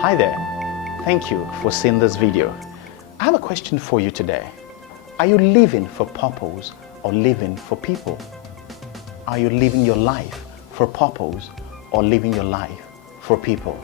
Hi there, thank you for seeing this video. I have a question for you today. Are you living for purpose or living for people? Are you living your life for purpose or living your life for people?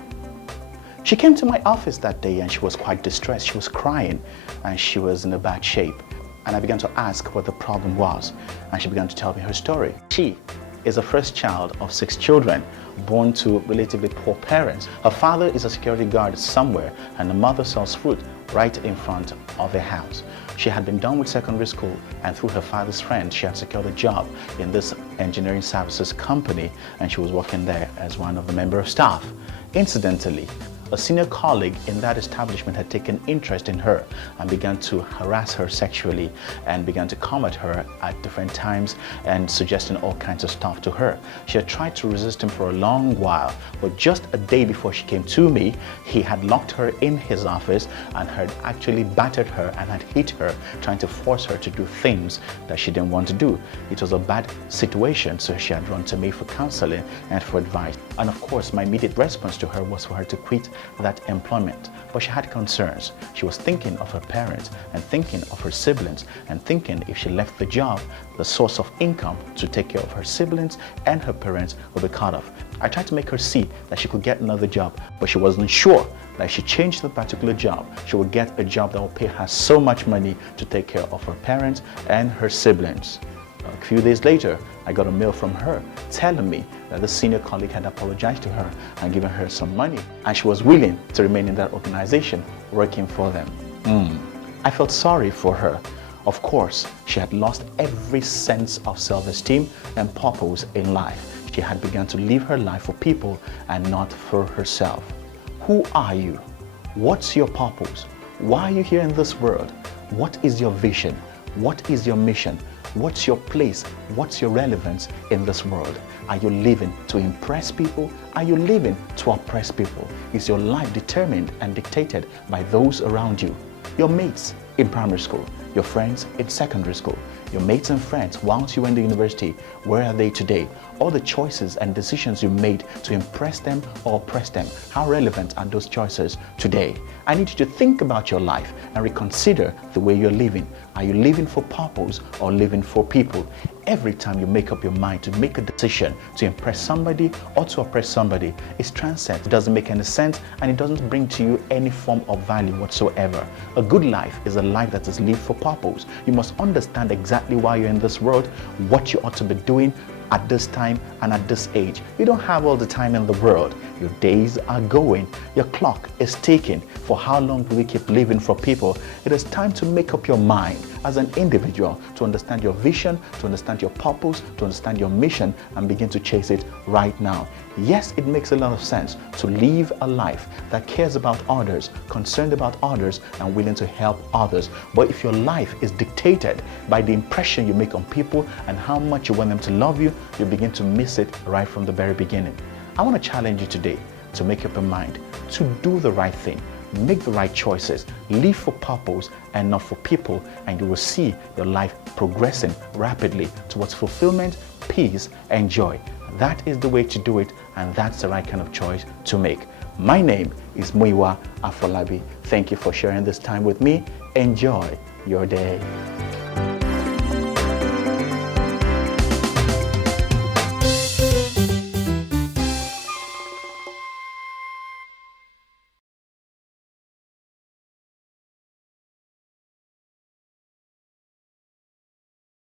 She came to my office that day and she was quite distressed. She was crying and she was in a bad shape. And I began to ask what the problem was, and she began to tell me her story. She is the first child of 6 children born to relatively poor parents. Her father is a security guard somewhere and the mother sells fruit right in front of their house. She had been done with secondary school, and through her father's friend she had secured a job in this engineering services company, and she was working there as one of the member of staff. Incidentally, a senior colleague in that establishment had taken interest in her and began to harass her sexually and began to come at her at different times and suggesting all kinds of stuff to her. She had tried to resist him for a long while, but just a day before she came to me, he had locked her in his office and had actually battered her and had hit her, trying to force her to do things that she didn't want to do. It was a bad situation, so she had run to me for counseling and for advice. And of course, my immediate response to her was for her to quit that employment. But she had concerns. She was thinking of her parents and thinking of her siblings and thinking if she left the job, the source of income to take care of her siblings and her parents would be cut off. I tried to make her see that she could get another job, but she wasn't sure that if she changed the particular job, she would get a job that would pay her so much money to take care of her parents and her siblings. A few days later, I got a mail from her telling me that the senior colleague had apologized to her and given her some money, and she was willing to remain in that organization working for them. I felt sorry for her. Of course, she had lost every sense of self-esteem and purpose in life. She had begun to live her life for people and not for herself. Who are you? What's your purpose? Why are you here in this world? What is your vision? What is your mission? What's your place? What's your relevance in this world? Are you living to impress people? Are you living to oppress people? Is your life determined and dictated by those around you? Your mates in primary school, your friends in secondary school, your mates and friends whilst you were in the university, where are they today? All the choices and decisions you made to impress them or oppress them, how relevant are those choices today? I need you to think about your life and reconsider the way you're living. Are you living for purpose or living for people? Every time you make up your mind to make a decision to impress somebody or to oppress somebody, it's transcendent. It doesn't make any sense and it doesn't bring to you any form of value whatsoever. A good life is a life that is lived for purpose. You must understand exactly why you're in this world, what you ought to be doing at this time and at this age. You don't have all the time in the world. Your days are going. Your clock is ticking. For how long will we keep living for people? It is time to make up your mind as an individual to understand your vision, to understand your purpose, to understand your mission, and begin to chase it right now. Yes, it makes a lot of sense to live a life that cares about others, concerned about others, and willing to help others. But if your life is dictated by the impression you make on people and how much you want them to love you, you begin to miss it right from the very beginning. I want to challenge you today to make up your mind to do the right thing, make the right choices, live for purpose and not for people, and you will see your life progressing rapidly towards fulfillment, peace, and joy. That is the way to do it, and that's the right kind of choice to make. My name is Muyiwa Afolabi. Thank you for sharing this time with me. Enjoy your day.